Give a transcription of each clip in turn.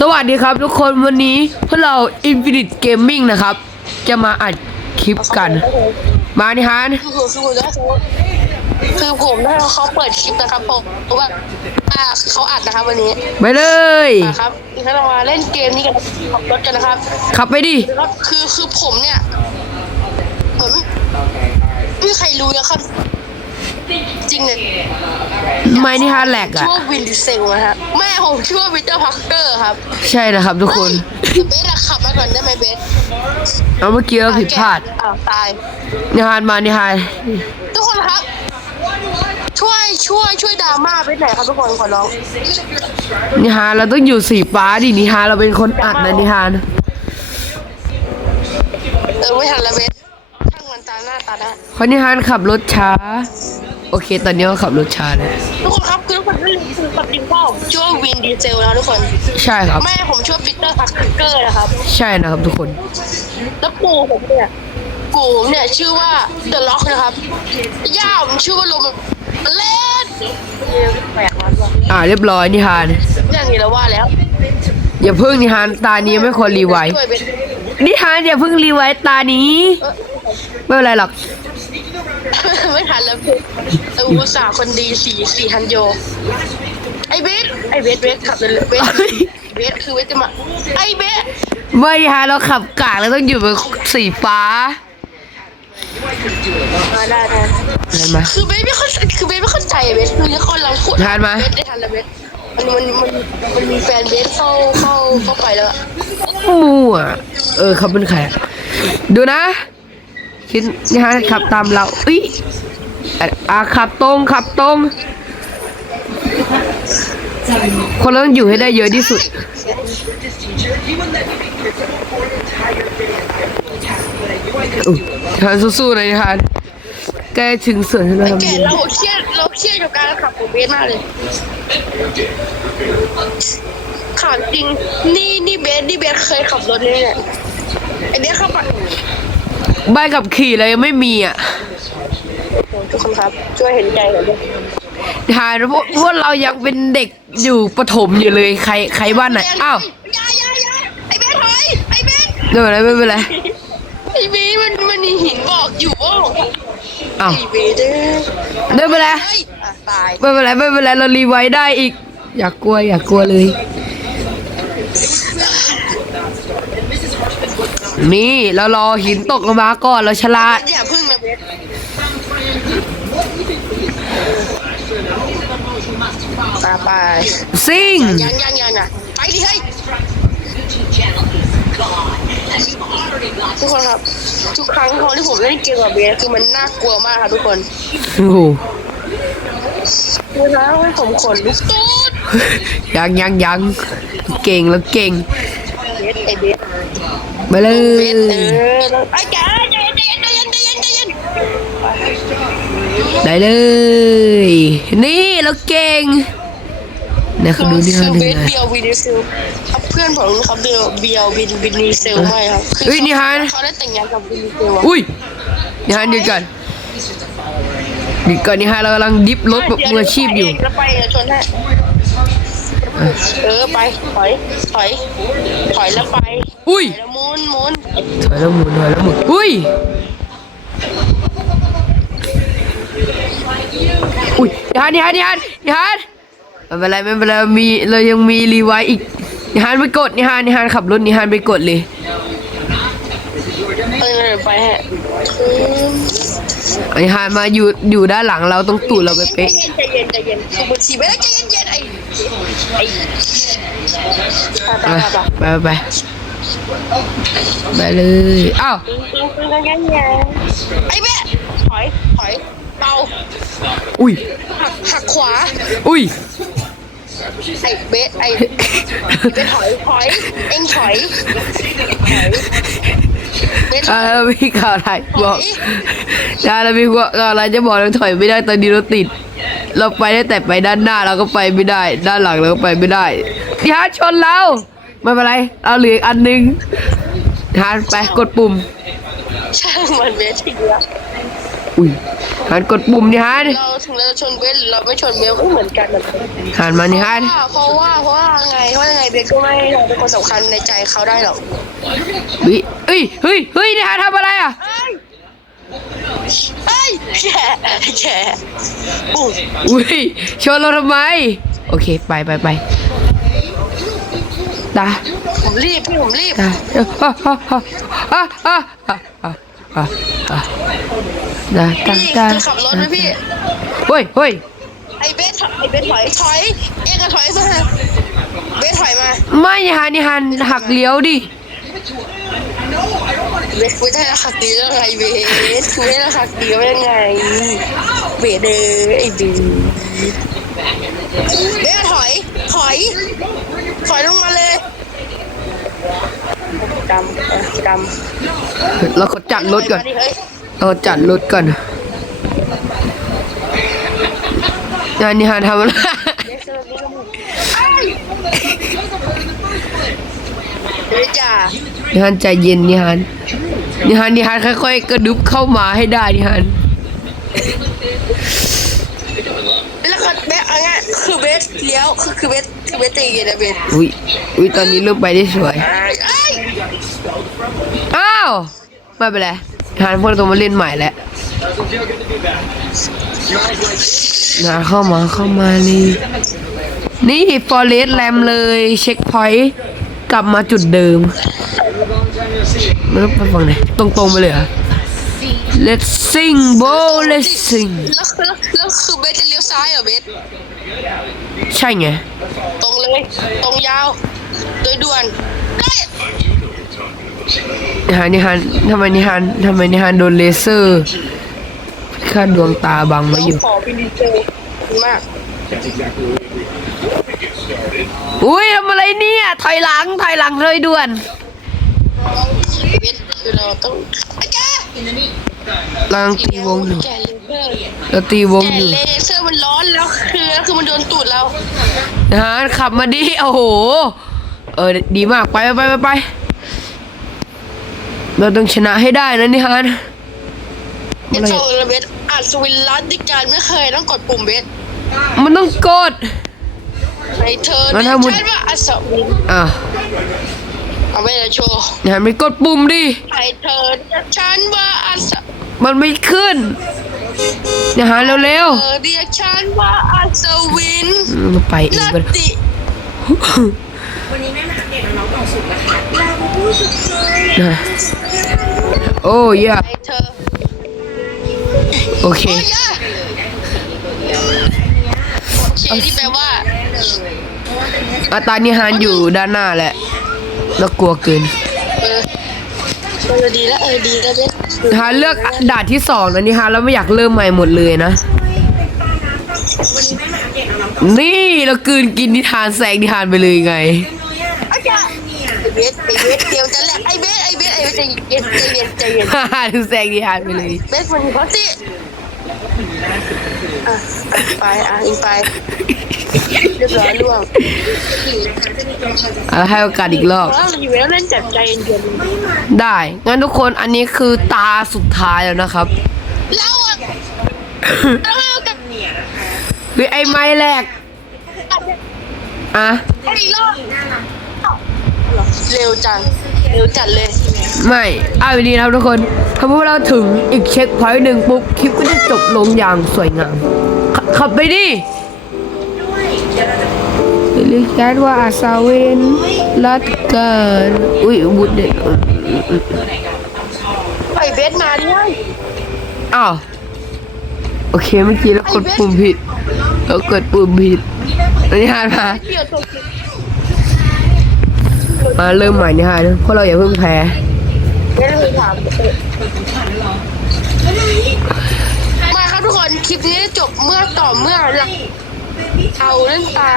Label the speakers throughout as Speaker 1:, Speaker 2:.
Speaker 1: สวัสดีครับทุกคนวันนี้พวกเรา Infinite Gaming นะครับ จะมาอัดคลิปกัน มานิฮาน
Speaker 2: คือคือคือคือผมได้เขาเปิดคลิปนะครับผมเพราะว่าอ่าคือเขาอัดนะครับวันนี้
Speaker 1: ไปเลย
Speaker 2: นะครับคือเรามาเล่นเกมนี้กันขับรถกันนะครับ
Speaker 1: ขับไปดิ
Speaker 2: นะครับคือคือผมเนี่ยเหมือนไม่มีใครรู้นะครับ จริงเลย
Speaker 1: ไม่นิฮานแหลกอะ
Speaker 2: ชื่อว่าวินดิเซลนะฮะแม่ผมชื่อว่าวิเตอร์พักเกอร์ครับ
Speaker 1: ใช่นะครับทุกคน
Speaker 2: เฮ้ยเบสอะขับมาก่อนได้ไหมเบส
Speaker 1: เอาเมื่อกี้เราผิดพลาด
Speaker 2: อ้าวตาย
Speaker 1: นิฮานมานิฮาน
Speaker 2: ทุกคนครับ ช่วยช่วยช่วยดราม่าไปไหนอยครับทุกคนขอร้อง
Speaker 1: นิฮานเราต้องอยู่สีฟ้าดินิฮานเราเป็นคนอัดนะนิฮาน
Speaker 2: เออไม่ทันแล้วเบสช่างมันตาหน้าตาได้
Speaker 1: เพราะนิฮานขับรถช้าโอ เค ตอนนี้เราขับรถช้าแล้ว
Speaker 2: ทุกคนครับคือทุกคนได้รู้คือความจริงพ่อผมชื่อว่าวินดีเซลนะครับทุกคน
Speaker 1: ใช่ครับ
Speaker 2: แม่ผมชื่อว่าปีเตอร์พักเกอร์นะครับใใช่
Speaker 1: นะครับทุกคน
Speaker 2: แล้วปู่ผมเนี่ยปู่ผมเนี่ยชื่อว่าเดอะล็อกนะครับ ย่าผมชื่อว่าโรมันเลนแปลกมากว่ะ
Speaker 1: อ่าเรียบร้อยนิฮาน
Speaker 2: อย่างนี้แล้วว่าแล้ว
Speaker 1: อย่าเพิ่งนิฮานตานี้ยังไม่ควรรีไวท์
Speaker 2: ช่วยเบส
Speaker 1: นิฮานอย่าเพิ่งรีไวท์ตานี้ ไม่เป็นไรหรอก
Speaker 2: ไม่ทันแล้วเบสเอออุตส่าห์คนดีสี่สี่ฮันโย ไอเบสไอเบสเบสขับเลยเบสเบสคือเบสจะมาไอเบส
Speaker 1: ไม่นิฮานเราขับกากแล้วต้องอยู่บนสีฟ้า
Speaker 2: มาได้ได้
Speaker 1: เห็นไหม
Speaker 2: คือเบสไม่เข้าใจคือเบสไม่เข้าใจเบสคือเขากำลังพูด
Speaker 1: ทันไหม
Speaker 2: เบสได้ทันแล้วเบสมันมันมันมันมีแฟนเบสเข้าเข้าเข้าไปแล้วอะ
Speaker 1: มั่วเออเขาเป็นใครอะดูนะ คิดนิฮานขับตามเราอุ้ยอะอะขับตรงขับตรง คนเราต้องอยู่ให้ได้เยอะที่สุดอุ๊ยทานสู้ๆหน่อยนิฮานใกล้ถึงสวนแล้วครับ
Speaker 2: แกเราเครียดเราเครียดกับการขับของเบสมากเลยถามจริง นี่นี่เบสนี่เบสเคยขับรถเลยเนี่ยไอเบสขับอะ
Speaker 1: ใบกับขี่เรายังไม่มีอะ
Speaker 2: ทุกคนครับ ช่วยเห็นใจหน่อยด้วย
Speaker 1: ทานพวกพวกเรายังเป็นเด็กอยู่ประถมอยู่เลยใครใครบ้านไหนอ้าว
Speaker 2: อยาอยาอยาไอเบสถอยไอเบส
Speaker 1: ไม่เป็นไรไม่เป็นไร
Speaker 2: ไอเบสมันมันมีหินบอกอยู่ว่า
Speaker 1: อ้าว
Speaker 2: ไอเบสเด้อ
Speaker 1: ไม่เป็นไร
Speaker 2: เฮ้ยอะตาย
Speaker 1: ไม่เป็นไรไม่เป็นไรเรารีไวท์ได้อีก อย่ากกลัวอย่ากกลัวเลย นี่เรารอหินตกลงมาก่อนเราฉลาด
Speaker 2: อย่าพึ่งนะเบสตาไป
Speaker 1: ซิ่ง
Speaker 2: ยังยังยังอะไปดิเฮ้ยทุกคนครับ ทุกครั้งที่ผมเล่นเกมกับเบสคือมันน่ากลัวมากครับทุกคน
Speaker 1: โอ้โห
Speaker 2: คือนะให้ผมขนลุกตูด
Speaker 1: ยังยังยังเก่งแล้วเก่ง
Speaker 2: เบสไอเบส
Speaker 1: มาเล
Speaker 2: เบสเอยอไอ้แกใจเย็นใจเย็นใจเย็นใจเย็นใจเย็น
Speaker 1: ได้เลย นี่เราเก่งนะเขาดูนี่
Speaker 2: คื
Speaker 1: เขา
Speaker 2: อ
Speaker 1: ดู
Speaker 2: เบส
Speaker 1: นะ
Speaker 2: เบียววินิเซลครับเพื่อนผมนะครับเบียวเบียววินวินิเซลไม่ครับคื
Speaker 1: เฮ้ยนี่ฮะ
Speaker 2: เขาได้แต่งงานกับวินิเซลอะ
Speaker 1: อุ้ยนี่ฮะเดี๋ยวก่อนเดี๋ยวก่อนนี่ฮะเรากำลังดิฟรถแบบมืออาชีพอยู่
Speaker 2: แล้วไปอะชนให้เออไปถอยถอยถอยแล้วไป
Speaker 1: อุ้ย
Speaker 2: แล้ว นหมุน
Speaker 1: ถอยแล้วหมุนถอยแล้วหมุนอุ้ยอุ้ยนิฮานนิฮานนิฮานนิฮานไม่เป็นไรไม่เป็นไรมีเรายังมีรีไวท์อีกนิฮานไปกดนิฮานนิฮานขับรถนิฮานไปกดเลย
Speaker 2: เออไปฮะ
Speaker 1: นิฮานมาอยู่อยู่ด้านหลังเราต้องตูดเราไปเป๊ะ
Speaker 2: ใจเย็นใจเย็นใจเย็นคือบางทีไม่ได้ใจเย็นเย็นไอ้ไอ้ไปไป
Speaker 1: ไป
Speaker 2: ไป
Speaker 1: เลยอ้าว
Speaker 2: ไอ้เบ๊ะถอย ถอยเบา
Speaker 1: อุ้ย
Speaker 2: หักหักขวา
Speaker 1: อุ้ย
Speaker 2: ไอ้เบสไอ้เบสถอยถอยเอ็งถอยถอย
Speaker 1: อาแล้วมีข่าวอะไรบอกอ่าแล้วมีข่าวอะไรจะบอกเราถอยไม่ได้ตอนนี้เรถติด เราไปได้แต่ไปด้านหน้าเราก็ไปไม่ได้ ด้านหลังเราก็ไปไม่ได้นิฮาชนเรา ไม่เป็นไรเราเหลืออีกอันหนึงนิฮานไปกดปุ่ม
Speaker 2: ช่างมันเบสทีเดียว
Speaker 1: อุ้ยหันกดปุ่มดิฮัน
Speaker 2: เราถึงเราจะชนเบสหรือเราไม่ชนเบสก็เหมือนกันนะ
Speaker 1: หันมาดิฮัน
Speaker 2: เพราะว่าเพราะว่าไงเพราะว่าไงเบสก็ไม่เราเป็นคนสำคัญในใจเขาได้หรอก
Speaker 1: วิเฮ้ยเฮ้ยเฮ้ยดิฮันทำอะไรอะ
Speaker 2: เอ้ยแฉะแฉะอู้
Speaker 1: อุ้ยชนเราทำไม โอเค ไปไปไป ตา
Speaker 2: ผมรีบพี่ผมรีบ
Speaker 1: ตาตาตา
Speaker 2: พี่
Speaker 1: ตา
Speaker 2: ขับรถนะพี่
Speaker 1: เฮ้ยเฮ้ย
Speaker 2: ไอ้เบสไอ้เบสถอยถอยเอ็งก็ถอยซะเบสถอยมา
Speaker 1: ไม่นี่ฮันนี่ฮันหักเลี้ยวดิ
Speaker 2: เบสไม่ได้หักเลี้ยวไงเบสไม่ได้หักเลี้ยวยังไงเบสเด้อไอ้เบสเบสถอยถอยถอยลงมา เลยดำเออดำ
Speaker 1: เราขอจัดรถก่อน
Speaker 2: มาดิเฮ้ย
Speaker 1: เราจัดรถก่อนงานนี้หาทำอะไร
Speaker 2: เฮ้ยจ้า
Speaker 1: นิฮันใจเย็นนิฮันนิฮันนิฮันค่อยๆกระดึบเข้ามาให้ได้นิฮัน
Speaker 2: แล้วก็เบสเอาง่ายคือเบสเลี้ยวคือคือเบสคือเบสตีกันนะเบส
Speaker 1: อุ้ยอุ้ยตอนนี้เริ่มไปได้สวย
Speaker 2: ไอ้ไอ้
Speaker 1: อ้าวไม่เป็นไรนิฮันพวกเราต้องมาเล่นใหม่แล้วนะเข้ามาเข้ามานี่นี่ฟอเรสแรมเลยเช็คพอยต์กลับมาจุดเดิมไม่ต้องไปฝั่งไหนตรงๆไปเลยเหรอ Let's sing bro let's sing
Speaker 2: แล้วแล้วแล้วคือเบสจะเลี้ยวซ้ายเหรอเบส
Speaker 1: ใช่ไง
Speaker 2: ตรงเลย ตรงยาว โดยด่วนได้
Speaker 1: นิฮานนิฮานทำไมนิฮานทำไมนิฮานโดนเลเซอร์ค่าดวงตาบังไว้อยู่
Speaker 2: ขอเป็นดีเจมาก
Speaker 1: อุ้ยทำอะไรเนี่ย ถอยหลัง ถอยหลังเลยด่วน
Speaker 2: เราต้อง
Speaker 1: ลังตีวงอยู่
Speaker 2: เรา
Speaker 1: ตีวงอยู่
Speaker 2: เลเซอร์มันร้อนแล้วคือคือมันโดนตูดเรา
Speaker 1: นิฮานขับมาดิ โอ้โห เออ ดีมาก ไปไปไปไป เราต้องชนะให้ได้นะนิฮาน
Speaker 2: เบสโชว์เลยเบสอัศวินรัตติการไม่เคยต้องกดปุ่มเบส
Speaker 1: มันต้องกด
Speaker 2: ในเธอ
Speaker 1: งั้น
Speaker 2: ดิ
Speaker 1: ถ้ามึง
Speaker 2: ฉันว่าอัศวิน
Speaker 1: อะ
Speaker 2: เอาไม่ได้โชว์
Speaker 1: นิฮานไม่กดปุ่มดิ
Speaker 2: ไอเธอเรียกฉันว่าอัศ
Speaker 1: มันไม่ขึ้นนิฮานเร็ว
Speaker 2: เธอเรียกฉันว่าอัศวิน
Speaker 1: ๆอืมมันไปเอง
Speaker 2: นัต
Speaker 1: ก็ได้
Speaker 2: ติ
Speaker 3: วันนี้แม่มาอัปเดตน้องๆกล่องสุ่มนะคะเราผู้สุดเลย
Speaker 1: นะโอ้ย
Speaker 2: ไอเธอ
Speaker 1: โอเค
Speaker 2: โอ้ยอะโอเคที่แปลว่า
Speaker 1: อาตานิฮานอยู่ด้านหน้าแหละน่ากลัวเกิน
Speaker 2: เออเออดีแล้วเออดีแล้วเบส
Speaker 1: นิฮานเลือกด่านที่สองนะนิฮานแล้วไม่อยากเริ่มใหม่หมดเลยนะ
Speaker 3: วันนี้แม่มาอัปเดตน้องๆกล่อง
Speaker 1: นี่เรากลืนกินนิทานแซงนิทานไปเลยไง
Speaker 3: เลยอะ
Speaker 2: ไอ้จ้าไอ เบสไอเบสเดียวกันแหละไอเบสไอเบสไอเบสใจเย็นใจเย็นใจเย็น
Speaker 1: ฮ่าฮ่าดูแซงนิทานไปเลย
Speaker 2: เบสมันเขาสิอะอะไปอะอีกไปเรียบร้อยล่วง
Speaker 1: เอาให้โอกาสอีกรอบ
Speaker 2: เพราะเราอยู่แล้วเล่นจับใจเย็น
Speaker 1: ได้ งั้นทุกคนอันนี้คือตาสุดท้ายแล้วนะครับ
Speaker 2: ๆเราอะเราให้โอกาส
Speaker 1: หรือไอ้ไม้แรกอะ
Speaker 2: ให้อีกรอบ เร็วจัง เร็วจัดเลย
Speaker 1: ไม่เอาดีนะครับทุกคนถ้าพวกเราถึงอีกเช็คพอยต์หนึ่งปุ๊บคลิปก็จะจบลงอย่างสวยงามขขับไปดิเรียกแคทว่าอาซาเวนรัดเกินอุ้ยบุดเด็ก
Speaker 2: ไอเบสมาด้วย
Speaker 1: อ้าวโอเคเมื่อกี้เรากดปุ่มผิดเรากดปุ่มผิดอันนี้ฮานมา
Speaker 2: เดี๋ยวตัวคิด
Speaker 1: มาเริ่มใหม่นี่ฮานเพราะเราอย่าเพิ่งแพ้
Speaker 2: ไม่ได้ถามมาครับทุกคนคลิปนี้จบเมื่อต่อเมื่อหลักเอาเล่นตา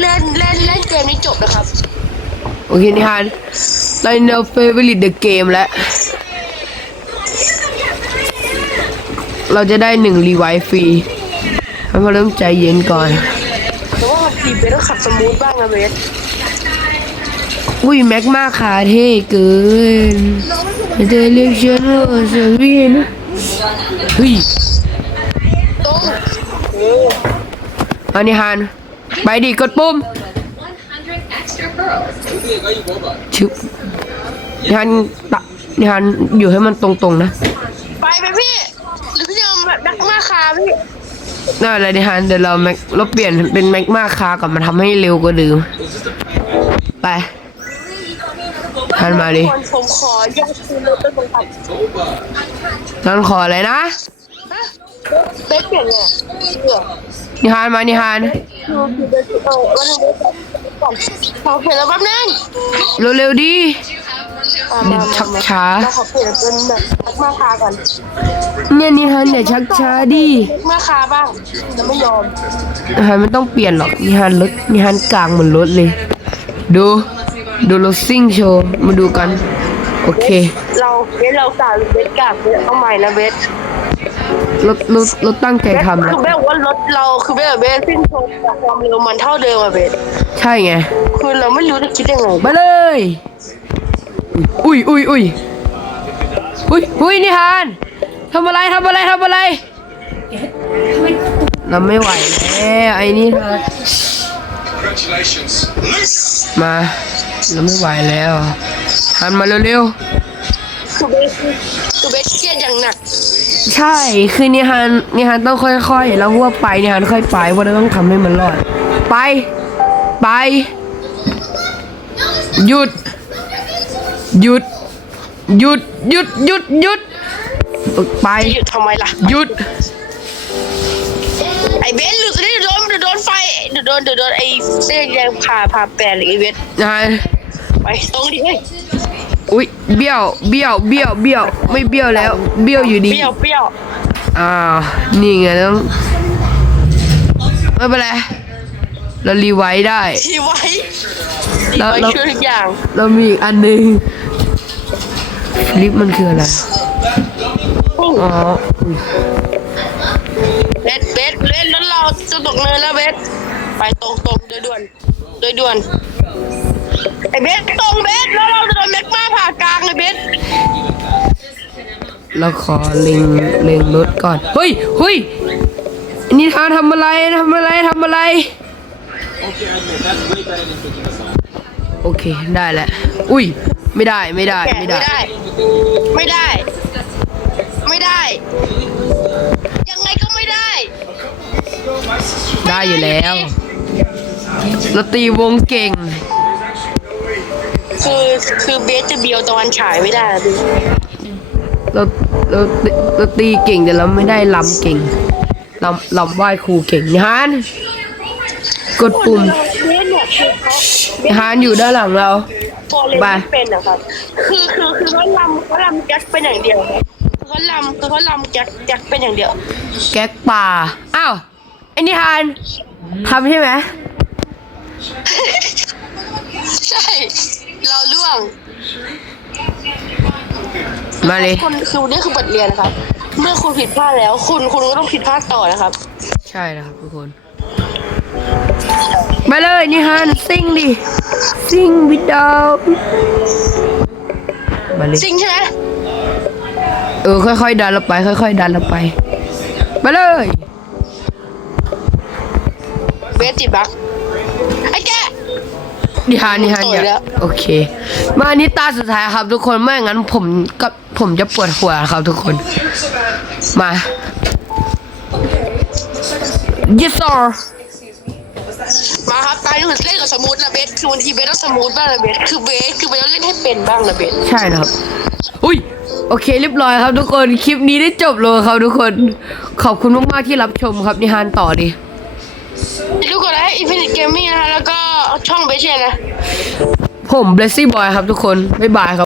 Speaker 2: เล่นเล่นเล่นเกมนี้จบนะครับ
Speaker 1: โอเคนี่ฮานเราเนลเฟเวอร์เดอะเกมแล้ว เราจะได้หนึ่งรีไวฟ์ฟรีให้พอเริ่มใจเย็นก่อน
Speaker 2: แต่ว่าทีเบสต้องขับสมูทบ้างนะเบส
Speaker 1: อุ้ยแม็กมาขาเท่เกินเธอเรียกฉันว่าสวีนเฮ้ยอันนี้ฮันไปดิกดปุ่ม
Speaker 3: 100 extra pearls.
Speaker 1: ชึบนิฮันตะนิฮันอยู่ให้มันตรงๆนะ
Speaker 2: ไปไปพี่หรือพี่จะแบบดักมาคาพี่
Speaker 1: น่าอะไรนิฮันเดี๋ยวเราแม็กเราเปลี่ยนเป็นแม็กมาคากับมาทำให้เร็วกว่าเดิมไป ฮันมาดิ
Speaker 2: คนผมขอแยกคืนรถเป็นคนขับ
Speaker 1: นั่นขออะไรนะ
Speaker 2: เบ๊กเปลี่ยนเนี่ยเชื่อ
Speaker 1: นิฮันมานิฮัน
Speaker 2: คือคือเบ๊กเออวันนึงเบ๊กก่อนขอเปลี่ยนแล้วแป๊บนึง
Speaker 1: เร็วๆดิ
Speaker 2: อะมา
Speaker 1: ชัก
Speaker 2: มา
Speaker 1: ช้า
Speaker 2: เราขอเปลี่ยนเป็นแบบดักมาคาก่อน
Speaker 1: เนี่ยนิฮันอย่าชักช้าดิ
Speaker 2: ดักมาคาบ้างแล้วไม่ยอม
Speaker 1: นิฮันไม่ต้องเปลี่ยนหรอกนิฮันรถนิฮันกลางเหมือนรถเลย ดู ดูรถซิ่งโชว์ มาดูกัน โอเค
Speaker 2: เราเบสเรากาหรือเบสกาเบสเอาใหม่นะเบส
Speaker 1: รถรถรถตั้งใจทำ
Speaker 2: คื
Speaker 1: นะ
Speaker 2: อเบสบอกว่ารถเราคือเบสกับเบสสิ้นโชว์ความเร็วมันเท่าเดิมอะเบส
Speaker 1: ใช่ไง
Speaker 2: คือเราไม่รู้จะคิดยังไง
Speaker 1: มาเลย อุ้ยอุ้ยอุ้ยอุ้ยอุ้ยนิฮานทำอะไรทำอะไรทำอะไร เราไม่ไหวแล้วไอ้นี่ฮาน
Speaker 4: Congratulations. Loose!
Speaker 1: มาเราไม่ไหวแล้วฮันมาเร็ว
Speaker 2: คือเบสคือเบสเครียดอย่างหนัก
Speaker 1: ๆใช่ คือนิฮานนิฮานต้องค่อยๆ แล้วว่าไปนิฮานค่อยไปเพราะเราต้องทำให้มันรอด ไป ไป หยุด หยุด หยุด หยุด หยุด หยุด ไป
Speaker 2: จะหยุดทำไมล่ะ
Speaker 1: หยุด
Speaker 2: ไอ้เบส โดนเดี๋ยวโดนไอ้เส้นแยงพาพาแปรหรือไอ้เบส
Speaker 1: นาย
Speaker 2: ไปตรงดิเฮ้ย
Speaker 1: อุ้ยเบี้ยวเบี้ยวเบี้ยวเบี้ยวไม่เบี้ยวแล้ว เบี้ยวอยู่ดี
Speaker 2: เปรี้ยวเปรี้ยว
Speaker 1: อ้าวนี่ไงต้องไม่เป็นไรเรารีไวท์ได้
Speaker 2: ทีไว้ที
Speaker 1: แล้ว
Speaker 2: ไว้
Speaker 1: แล้ว
Speaker 2: ช่วยทุกอย่าง
Speaker 1: เรามีอีกอันหนึ่งลิฟต์มันคืออะไร อ๋ออุ๊ย
Speaker 2: จะตกเนินแล้วเบสไปตรงตรงโดยด่วนโดยด่วนไอ้เบสตรงเบสแล้วเราจะโดนแม็กมาผ่ากลางเลยเบส
Speaker 1: เราขอเล็งเล็งรถก่อนเฮ้ยเฮ้ยอันนี่ทาทำอะไรทำอะไรทำอะไรโอเคได้แล้วอุ้ยไม่ได้ไม่ได้
Speaker 2: แกะ
Speaker 1: ไม่
Speaker 2: ไม่
Speaker 1: ได้
Speaker 2: ได้ ไม่ได้ ไม่ได้ ยังไงก็ไม่ได้
Speaker 1: ได้อยู่แล้วเราตีวงเก่ง
Speaker 2: คือคือเบสจะเบียวตะวันฉายไม่ได้อะพี่
Speaker 1: เราเราเราตีเก่งแต่เราไม่ได้ลำเก่งลำลำไหว้ครูเก่งนิฮานกดปุ่ม
Speaker 2: เบสเนี่ยคือเขา
Speaker 1: นิฮานอยู่ด้านหลังเรา
Speaker 2: ฟอร์เรน
Speaker 1: ไป
Speaker 2: ไม่เป็นอะครับคือคือคือเขาลำเขาลำแจ็คเป็นอย่างเดียวครับคือเขาลำคือเขาลำแจ็คแจ็คเป็นอย่างเดียว
Speaker 1: แก๊กป่าอ้าว ไอ้นิฮานทำใช่ไหม
Speaker 2: ใช่ เราล่วง
Speaker 1: มาเลย
Speaker 2: คนคือนี่คือบทเรียนนะครับ เมื่อคุณผิดพลาดแล้ว คุณคุณก็ต้องผิดพลาดต่อนะครับ
Speaker 1: ใช่นะครับทุกคน มาเลยนิฮานซิ่งดิซิ่งวิดาวมาเลย
Speaker 2: จริงใช่ไหม
Speaker 1: เออค่อยๆดันเราไป ค่อยๆดันเราไป มาเลย
Speaker 2: เบ สติดบักไอ้แก
Speaker 1: นิฮานนิฮาน
Speaker 2: ต่
Speaker 1: อ
Speaker 2: อยแล้
Speaker 1: ย่าวโอเค มาอันนี้ตาสุดท้ายครับทุกคนไม่งั้นผมก็ผมจะปวดหัวครับทุกคน มา yes sir
Speaker 2: มาครับตายนี่เหมือนเล่นกับสมูทนะเบสคือบางทีเบสต้องสมูทบ้างนะเบสคือเบสคือเบสต้องเล่นให้เป็นบ้างนะเบส
Speaker 1: ใช่นะครับ อุ้ย โอเคเรียบร้อยครับทุกคน คลิปนี้ได้จบเลยครับทุกคน ขอบคุณมากๆที่รับชมครับนิฮานต่อดิ
Speaker 2: ช่องเบสเชนนะ
Speaker 1: ผมเบสซี่บอยครับทุกคน บ๊ายบายครับ